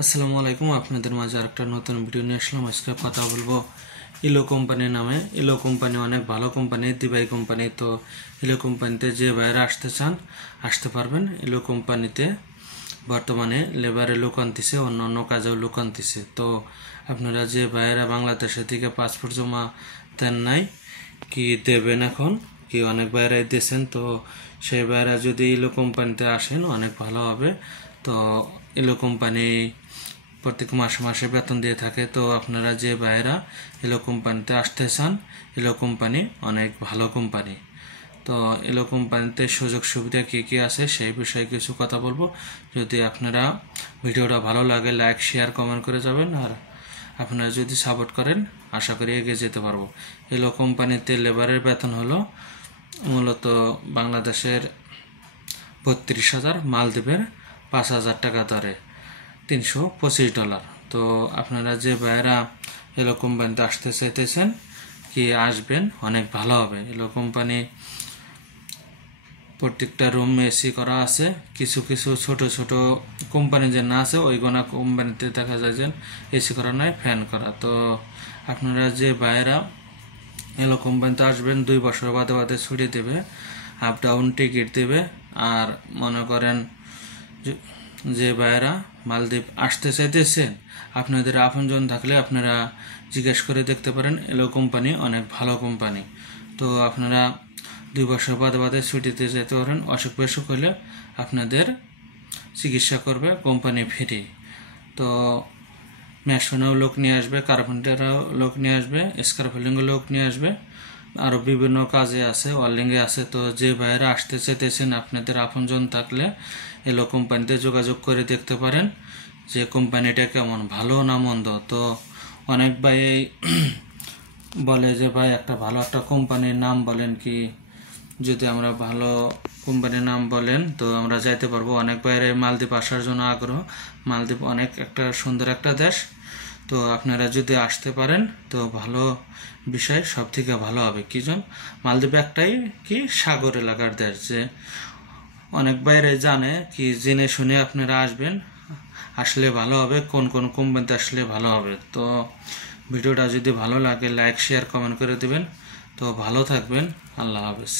আসসালামু আলাইকুম। আপনাদের মাঝে আরেকটা নতুন ভিডিও নিয়ে আসলাম। আজকে কথা বলবো ইলো কোম্পানির নামে। ইলো কোম্পানি অনেক ভালো কোম্পানি, দুবাই কোম্পানি। তো ইলো কোম্পানিতে যে বাইরে আসতে চান আসতে পারবেন। ইলো কোম্পানিতে বর্তমানে লেবারে লোক আনতেছে, অন্য অন্য কাজেও লোক আনতেছে। তো আপনারা যে বাইরে বাংলাদেশের থেকে পাসপোর্ট জমা দেন নাই, কি দেবেন এখন, কি অনেক বাইরে দিয়েছেন, তো সেই বাইরে যদি ইলো কোম্পানিতে আসেন অনেক ভালো হবে। তো ইলো কোম্পানি প্রত্যেক মাসে মাসে বেতন দিয়ে থাকে। তো আপনারা যে বাইরা ইলো কোম্পানিতে আসতে চান, ইলো কোম্পানি অনেক ভালো কোম্পানি। তো ইলো কোম্পানিতে সুযোগ সুবিধা কী কী আছে সেই বিষয়ে কিছু কথা বলবো। যদি আপনারা ভিডিওটা ভালো লাগে লাইক শেয়ার কমেন্ট করে যাবেন, আর আপনারা যদি সাপোর্ট করেন আশা করি এগিয়ে যেতে পারবো। ইলো কোম্পানিতে লেবারের বেতন হলো মূলত বাংলাদেশের 32,000, মালদ্বীপের 5,000 টাকা দরে $325। তো আপনারা যে বাইরা এলো কোম্পানিতে আসতে চাইতেছেন, কি আসবেন, অনেক ভালো হবে। এলো কোম্পানি প্রত্যেকটা রুম এসি করা আছে। কিছু কিছু ছোট ছোট কোম্পানি যে না আছে ওইগুলা কোম্পানিতে দেখা যায় যে এসি করা নাই, ফ্যান করা। তো আপনারা যে বাইরা এলো কোম্পানিতে আসবেন 2 বছর বাদে বাদে ছুটি দেবে, আপ ডাউন টিকিট দেবে। আর মনে করেন যে বাইরা মালদ্বীপ আসতে চাইতেছেন, আপনাদের আপনজন থাকলে আপনারা জিজ্ঞেস করে দেখতে পারেন। এলো কোম্পানি অনেক ভালো কোম্পানি। তো আপনারা 2 বছর বাদে বাদে ছুটিতে যেতে পারেন। অসুখ বিসুখ হলে আপনাদের চিকিৎসা করবে কোম্পানি ফ্রি। তো মেশনেও লোক নিয়ে আসবে, কার্পেন্টারও লোক নিয়ে আসবে, স্কারফোল্ডিংও লোক নিয়ে আসবে, আরও বিভিন্ন কাজে আছে, ওয়ার্ল্ডিংয়ে আছে। তো যে বাইরে আসতে চাইতেছেন আপনাদের আপনজন থাকলে এলো কোম্পানিতে যোগাযোগ করে দেখতে পারেন যে কোম্পানিটা কেমন, ভালো না মন্দ। তো অনেক ভাই বলে যে ভাই একটা ভালো একটা কোম্পানির নাম বলেন, কি যদি আমরা ভালো কোম্পানির নাম বলেন তো আমরা যাইতে পারবো। অনেক বাইরে মালদ্বীপ আসার জন্য আগ্রহ। মালদ্বীপ অনেক একটা সুন্দর একটা দেশ। তো আপনারা যদি আসতে পারেন তো ভালো বিষয়, সব থেকে ভালো হবে। কি জন মালদ্বীপ একটাই কি সাগর এলাকার দেশ, যে অনেক বাইরে জানে, কি জেনে শুনে আপনারা আসবেন, আসলে ভালো হবে। কোন কোন কোম্পানিতে আসলে ভালো হবে। তো ভিডিওটা যদি ভালো লাগে লাইক শেয়ার কমেন্ট করে দেবেন। তো ভালো থাকবেন, আল্লাহ হাফেজ।